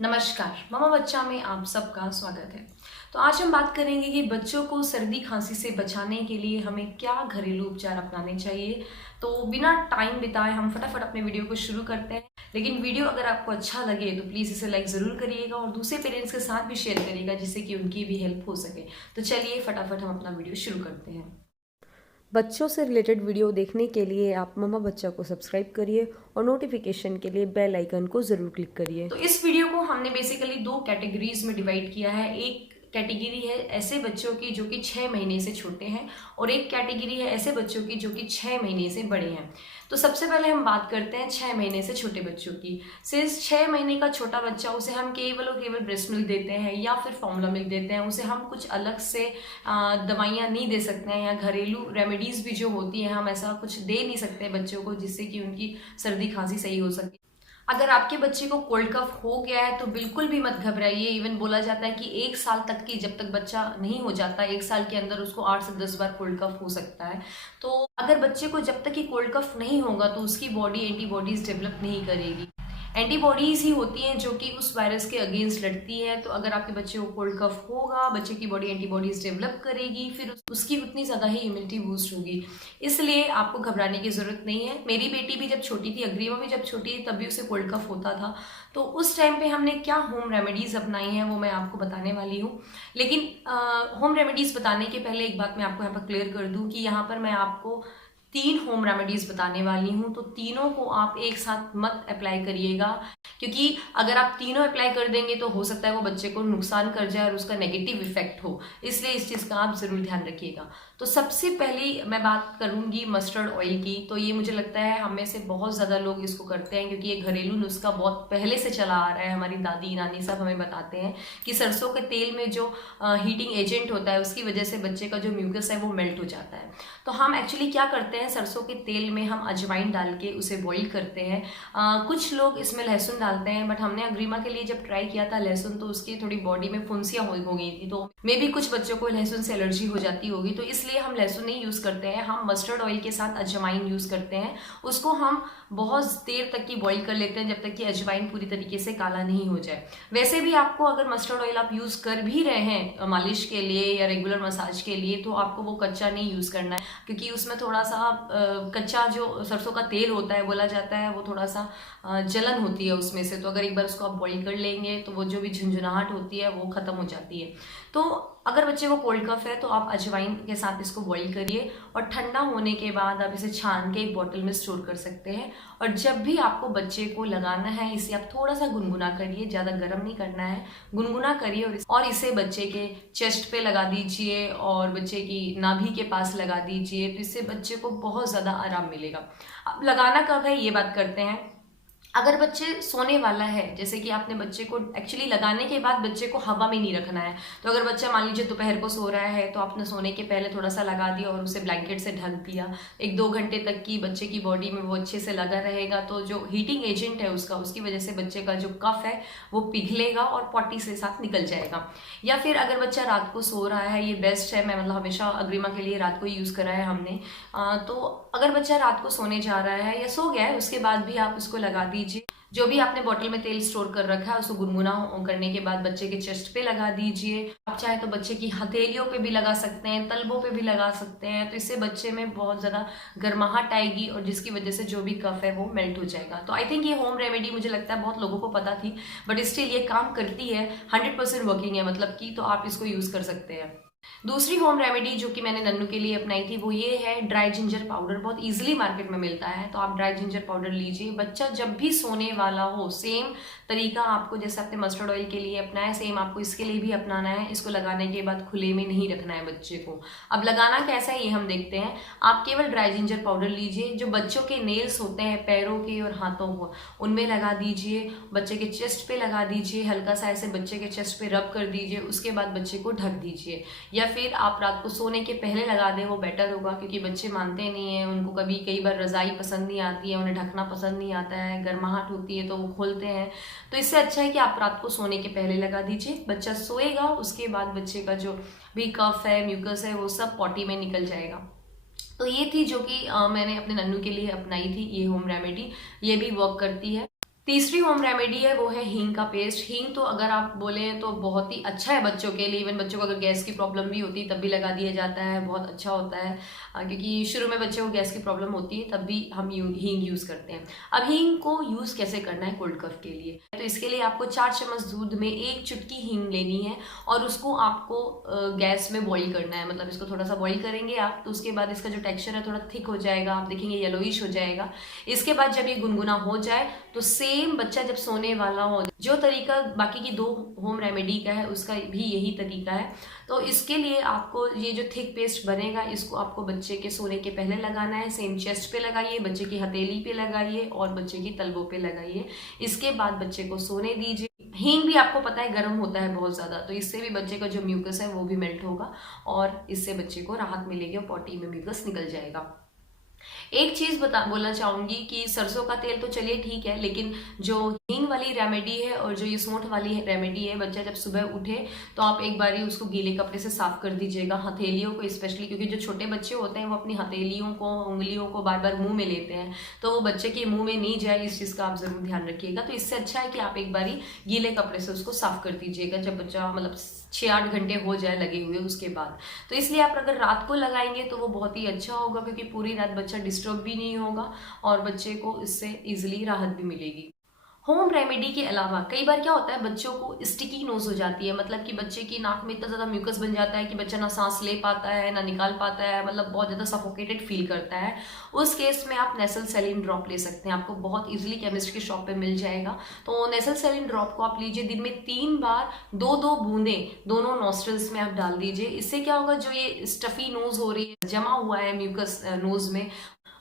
नमस्कार, ममा बच्चा में आप सबका स्वागत है। तो आज हम बात करेंगे कि बच्चों को सर्दी खांसी से बचाने के लिए हमें क्या घरेलू उपचार अपनाने चाहिए। तो बिना टाइम बिताए हम फटाफट अपने वीडियो को शुरू करते हैं। लेकिन वीडियो अगर आपको अच्छा लगे तो प्लीज़ इसे लाइक ज़रूर करिएगा और दूसरे पेरेंट्स के साथ भी शेयर करिएगा जिससे कि उनकी भी हेल्प हो सके। तो चलिए फटाफट हम अपना वीडियो शुरू करते हैं। बच्चों से रिलेटेड वीडियो देखने के लिए आप ममा बच्चा को सब्सक्राइब करिए और नोटिफिकेशन के लिए बेल आइकन को ज़रूर क्लिक करिए। तो इस वीडियो को हमने बेसिकली दो कैटेगरीज में डिवाइड किया है। एक कैटेगरी है ऐसे बच्चों की जो कि 6 महीने से छोटे हैं और एक कैटेगरी है ऐसे बच्चों की जो कि 6 महीने से बड़े हैं। तो सबसे पहले हम बात करते हैं 6 महीने से छोटे बच्चों की। सिंस 6 महीने का छोटा बच्चा, उसे हम केवल और केवल ब्रेस्ट मिल्क देते हैं या फिर फॉर्मूला मिल्क देते हैं। उसे हम कुछ अलग से दवाइयाँ नहीं दे सकते हैं या घरेलू रेमेडीज़ भी जो होती हैं हम ऐसा कुछ दे नहीं सकते बच्चों को जिससे कि उनकी सर्दी खांसी सही हो सके। अगर आपके बच्चे को कोल्ड कफ हो गया है तो बिल्कुल भी मत घबराइए। इवन बोला जाता है कि 1 साल तक की जब तक बच्चा नहीं हो जाता, 1 साल के अंदर उसको 8 से 10 बार कोल्ड कफ हो सकता है। तो अगर बच्चे को जब तक कि कोल्ड कफ नहीं होगा तो उसकी बॉडी एंटीबॉडीज डेवलप नहीं करेगी। एंटीबॉडीज ही होती हैं जो कि उस वायरस के अगेंस्ट लड़ती है। तो अगर आपके बच्चे को कोल्ड कफ होगा, बच्चे की बॉडी एंटीबॉडीज डेवलप करेगी, फिर उसकी उतनी ज़्यादा ही इम्यूनिटी बूस्ट होगी। इसलिए आपको घबराने की ज़रूरत नहीं है। मेरी बेटी भी जब छोटी थी, अग्रीवा भी जब छोटी थी, तब भी उसे कोल्ड कफ होता था। तो उस टाइम पे हमने क्या होम रेमेडीज़ अपनाई हैं वो मैं आपको बताने वाली हूँ। लेकिन होम रेमेडीज़ बताने के पहले एक बात मैं आपको यहाँ पर क्लियर कर दूँ कि यहाँ पर मैं आपको 3 होम रेमेडीज़ बताने वाली हूँ। तो तीनों को आप एक साथ मत अप्लाई करिएगा, क्योंकि अगर आप तीनों अप्लाई कर देंगे तो हो सकता है वो बच्चे को नुकसान कर जाए और उसका नेगेटिव इफेक्ट हो। इसलिए इस चीज़ का आप ज़रूर ध्यान रखिएगा। तो सबसे पहले मैं बात करूँगी मस्टर्ड ऑयल की। तो ये मुझे लगता है हम में से बहुत ज़्यादा लोग इसको करते हैं क्योंकि ये घरेलू नुस्खा बहुत पहले से चला आ रहा है। हमारी दादी नानी सब हमें बताते हैं कि सरसों के तेल में जो हीटिंग एजेंट होता है उसकी वजह से बच्चे का जो म्यूकस है वो मेल्ट हो जाता है। तो हम एक्चुअली क्या करते हैं, सरसों के तेल में हम अजवाइन डाल के उसे बॉईल करते हैं। कुछ लोग इसमें लहसुन डालते हैं, बट हमने अग्रिमा के लिए जब ट्राई किया था लहसुन, तो उसकी थोड़ी बॉडी में फुंसियाँ हो गई थी। तो मे भी कुछ बच्चों को लहसुन से एलर्जी हो जाती होगी, तो इसलिए हम लहसुन नहीं यूज़ करते हैं। हम मस्टर्ड ऑयल के साथ अजवाइन यूज़ करते हैं। उसको हम बहुत देर तक की बॉईल कर लेते हैं जब तक कि अजवाइन पूरी तरीके से काला नहीं हो जाए। वैसे भी आपको अगर मस्टर्ड ऑयल आप यूज़ कर भी रहे हैं मालिश के लिए या रेगुलर मसाज के लिए, तो आपको वो कच्चा नहीं यूज़ करना है, क्योंकि उसमें थोड़ा सा कच्चा जो सरसों का तेल होता है बोला जाता है वो थोड़ा सा जलन होती है उसमें से। तो अगर एक बार उसको आप बॉईल कर लेंगे तो वो जो भी झुंझुनाहट होती है वो ख़त्म हो जाती है। तो अगर बच्चे को कोल्ड कफ है तो आप अजवाइन के साथ इसको बॉईल करिए और ठंडा होने के बाद आप इसे छान के एक बॉटल में स्टोर कर सकते हैं। और जब भी आपको बच्चे को लगाना है इसे आप थोड़ा सा गुनगुना करिए, ज़्यादा गर्म नहीं करना है, गुनगुना करिए और इसे बच्चे के चेस्ट पे लगा दीजिए और बच्चे की नाभि के पास लगा दीजिए। तो इससे बच्चे को बहुत ज़्यादा आराम मिलेगा। अब लगाना कब है ये बात करते हैं। अगर बच्चे सोने वाला है, जैसे कि आपने बच्चे को एक्चुअली लगाने के बाद बच्चे को हवा में नहीं रखना है। तो अगर बच्चा मान लीजिए दोपहर को सो रहा है तो आपने सोने के पहले थोड़ा सा लगा दिया और उसे ब्लैंकेट से ढक दिया, 1-2 घंटे तक की बच्चे की बॉडी में वो अच्छे से लगा रहेगा। तो जो हीटिंग एजेंट है उसकी वजह से बच्चे का जो कफ है वो पिघलेगा और पॉटी से साथ निकल जाएगा। या फिर अगर बच्चा रात को सो रहा है, ये बेस्ट है, मैं मतलब हमेशा अग्रिमा के लिए रात को ही यूज़ करा है हमने। तो अगर बच्चा रात को सोने जा रहा है या सो गया है उसके बाद भी आप उसको लगा दीजिए। जो भी आपने बॉटल में तेल स्टोर कर रखा है उसको गुनगुना करने के बाद बच्चे के चेस्ट पे लगा दीजिए। आप चाहे तो बच्चे की हथेलियों पे भी लगा सकते हैं, तलबों पे भी लगा सकते हैं। तो इससे बच्चे में बहुत ज़्यादा गर्माहट आएगी और जिसकी वजह से जो भी कफ है वो मेल्ट हो जाएगा। तो आई थिंक ये होम रेमेडी मुझे लगता है बहुत लोगों को पता थी, बट स्टिल ये काम करती है, 100% वर्किंग है मतलब कि। तो आप इसको यूज़ कर सकते हैं। दूसरी होम रेमेडी जो कि मैंने नन्नू के लिए अपनाई थी वो ये है ड्राई जिंजर पाउडर। बहुत इजीली मार्केट में मिलता है, तो आप ड्राई जिंजर पाउडर लीजिए। बच्चा जब भी सोने वाला हो, सेम तरीका आपको जैसे आपने मस्टर्ड ऑयल के लिए अपनाया सेम आपको इसके लिए भी अपनाना है। इसको लगाने के बाद खुले में नहीं रखना है बच्चे को। अब लगाना कैसा है ये हम देखते हैं। आप केवल ड्राई जिंजर पाउडर लीजिए, जो बच्चों के नेल्स होते हैं पैरों के और हाथों को, उनमें लगा दीजिए। बच्चे के चेस्ट पे लगा दीजिए, हल्का सा ऐसे बच्चे के चेस्ट पे रब कर दीजिए। उसके बाद बच्चे को ढक दीजिए, या फिर आप रात को सोने के पहले लगा दें, वो बेटर होगा, क्योंकि बच्चे मानते नहीं हैं। उनको कई बार रज़ाई पसंद नहीं आती है, उन्हें ढकना पसंद नहीं आता है, गर्माहट होती है तो वो खोलते हैं। तो इससे अच्छा है कि आप रात को सोने के पहले लगा दीजिए। बच्चा सोएगा उसके बाद बच्चे का जो भी कफ है, म्यूकस है, वो सब पॉटी में निकल जाएगा। तो ये थी जो कि मैंने अपने नन्नू के लिए अपनाई थी ये होम रेमेडी। ये भी वर्क करती है। तीसरी होम रेमेडी है वो है हींग का पेस्ट। हींग तो अगर आप बोले तो बहुत ही अच्छा है बच्चों के लिए। इवन बच्चों को अगर गैस की प्रॉब्लम भी होती है तब भी लगा दिया जाता है, बहुत अच्छा होता है। क्योंकि शुरू में बच्चों को गैस की प्रॉब्लम होती है तब भी हम हींग यूज़ करते हैं। अब हींग को यूज़ कैसे करना है कोल्ड कफ के लिए, तो इसके लिए आपको 4 चम्मच दूध में 1 चुटकी हींग लेनी है और उसको आपको गैस में बॉईल करना है। मतलब इसको थोड़ा सा बॉईल करेंगे आप, तो उसके बाद इसका जो टेक्स्चर है थोड़ा थिक हो जाएगा, आप देखेंगे येलोइश हो जाएगा। इसके बाद जब ये गुनगुना हो जाए तो सेम बच्चा जब सोने वाला हो, जो तरीका बाकी की 2 होम रेमेडी का है उसका भी यही तरीका है। तो इसके लिए आपको ये जो थिक पेस्ट बनेगा इसको आपको बच्चे के सोने के पहले लगाना है। सेम चेस्ट पे लगाइए, बच्चे की हथेली पे लगाइए और बच्चे की तलवों पे लगाइए। इसके बाद बच्चे को सोने दीजिए। हींग भी आपको पता है गर्म होता है बहुत ज़्यादा, तो इससे भी बच्चे का जो म्यूकस है वो भी मेल्ट होगा और इससे बच्चे को राहत मिलेगी और पॉटी में म्यूकस निकल जाएगा। एक चीज बोलना चाहूंगी कि सरसों का तेल तो चलिए ठीक है, लेकिन जो हींग वाली रेमेडी है और जो ये सौंठ वाली रेमेडी है, बच्चा जब सुबह उठे तो आप एक बारी उसको गीले कपड़े से साफ कर दीजिएगा, हथेलियों को स्पेशली, क्योंकि जो छोटे बच्चे होते हैं वो अपनी हथेलियों को, उंगलियों को बार बार मुंह में लेते हैं, तो वो बच्चे के मुंह में नहीं जाए, इस चीज का आप जरूर ध्यान रखिएगा। तो इससे अच्छा है कि आप एक बारी गीले कपड़े से उसको साफ कर दीजिएगा जब बच्चा मतलब 6-8 घंटे हो जाए लगे हुए उसके बाद। तो इसलिए आप अगर रात को लगाएंगे तो वो बहुत ही अच्छा होगा, क्योंकि पूरी रात बच्चा डिस्टर्ब भी नहीं होगा और बच्चे को इससे इजीली राहत भी मिलेगी। होम रेमेडी के अलावा कई बार क्या होता है बच्चों को स्टिकी नोज हो जाती है, मतलब कि बच्चे की नाक में इतना ज़्यादा म्यूकस बन जाता है कि बच्चा ना सांस ले पाता है ना निकाल पाता है, मतलब बहुत ज़्यादा सफोकेटेड फील करता है। उस केस में आप नेसल सेलिन ड्रॉप ले सकते हैं, आपको बहुत इजीली केमिस्ट की शॉप पे मिल जाएगा। तो नेसल सेलिन ड्रॉप को आप लीजिए, दिन में 3 बार 2-2 बूंदें दोनों नॉस्ट्रल्स में आप डाल दीजिए। इससे क्या होगा, जो ये स्टफी नोज हो रही है, जमा हुआ है म्यूकस नोज में,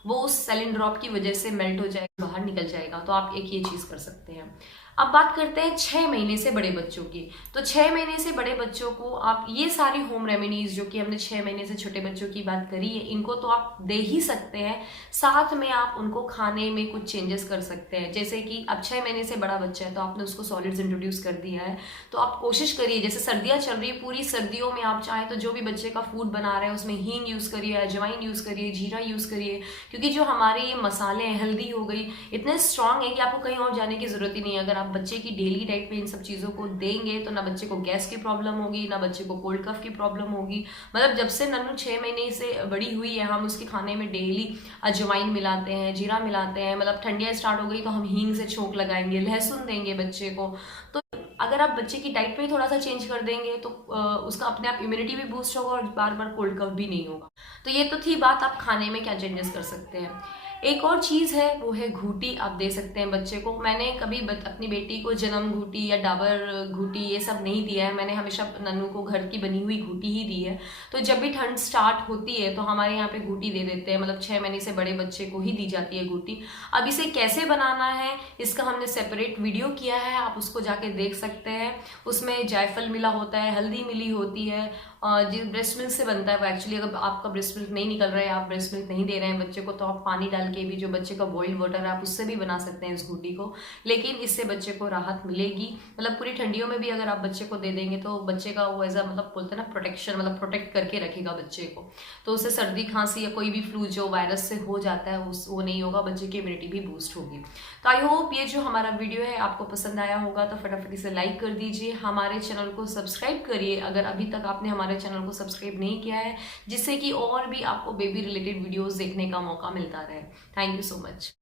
वो उस सेलिन ड्रॉप की वजह से मेल्ट हो जाएगा, बाहर निकल जाएगा। तो आप एक ये चीज कर सकते हैं। अब बात करते हैं 6 महीने से बड़े बच्चों की। तो 6 महीने से बड़े बच्चों को आप ये सारी होम रेमेडीज जो कि हमने 6 महीने से छोटे बच्चों की बात करी है, इनको तो आप दे ही सकते हैं। साथ में आप उनको खाने में कुछ चेंजेस कर सकते हैं, जैसे कि अब 6 महीने से बड़ा बच्चा है तो आपने उसको सॉलिड्स इंट्रोड्यूस कर दिया है, तो आप कोशिश करिए, जैसे सर्दियां चल रही है, पूरी सर्दियों में आप चाहें तो जो भी बच्चे का फूड बना रहे हैं उसमें हींग यूज करिए, अजवाइन यूज करिए, जीरा यूज करिए, क्योंकि जो हमारे ये मसाले हैं, हल्दी हो गई, इतने स्ट्रांग है कि आपको कहीं और जाने की जरूरत ही नहीं है। अगर आप बच्चे की डेली डाइट में इन सब चीज़ों को देंगे तो ना बच्चे को गैस की प्रॉब्लम होगी, ना बच्चे को कोल्ड कफ की प्रॉब्लम होगी। मतलब जब से नन्नू 6 महीने से बड़ी हुई है, हम उसके खाने में डेली अजवाइन मिलाते हैं, जीरा मिलाते हैं। मतलब ठंडियाँ स्टार्ट हो गई तो हम हींग से छोंक लगाएंगे, लहसुन देंगे बच्चे को। तो अगर आप बच्चे की डाइट पे थोड़ा सा चेंज कर देंगे तो उसका अपने आप इम्यूनिटी भी बूस्ट होगा और बार बार कोल्ड कफ भी नहीं होगा। तो ये तो थी बात आप खाने में क्या चेंजेस कर सकते हैं। एक और चीज़ है वो है घूटी, आप दे सकते हैं बच्चे को। मैंने कभी अपनी बेटी को जन्म घूटी या डाबर घूटी ये सब नहीं दिया है, मैंने हमेशा नन्नू को घर की बनी हुई घूटी ही दी है। तो जब भी ठंड स्टार्ट होती है तो हमारे यहाँ पे घूटी दे देते हैं, मतलब 6 महीने से बड़े बच्चे को ही दी जाती है घूटी। अब इसे कैसे बनाना है इसका हमने सेपरेट वीडियो किया है, आप उसको जाके देख सकते हैं। उसमें जायफल मिला होता है, हल्दी मिली होती है, जिस ब्रेस्ट मिल्क से बनता है वो एक्चुअली। अगर आपका ब्रेस्ट मिल्क नहीं निकल रहा है, आप ब्रेस्ट मिल्क नहीं दे रहे हैं बच्चे को, तो आप पानी डाल के भी, जो बच्चे का बॉइल्ड वाटर है, आप उससे भी बना सकते हैं इस घूटी को। लेकिन इससे बच्चे को राहत मिलेगी। मतलब पूरी ठंडियों में भी अगर आप बच्चे को दे देंगे तो बच्चे का वो एज अ मतलब बोलते हैं ना प्रोटेक्शन, मतलब प्रोटेक्ट करके रखेगा बच्चे को। तो उससे सर्दी खांसी या कोई भी फ्लू जो वायरस से हो जाता है वो नहीं होगा, बच्चे की इम्यूनिटी भी बूस्ट होगी। तो आई होप ये जो हमारा वीडियो है आपको पसंद आया होगा, तो फटाफट इसे लाइक कर दीजिए, हमारे चैनल को सब्सक्राइब करिए अगर अभी तक आपने हमारे चैनल को सब्सक्राइब नहीं किया है, जिससे कि और भी आपको बेबी रिलेटेड वीडियोस देखने का मौका मिलता रहे। Thank you so much.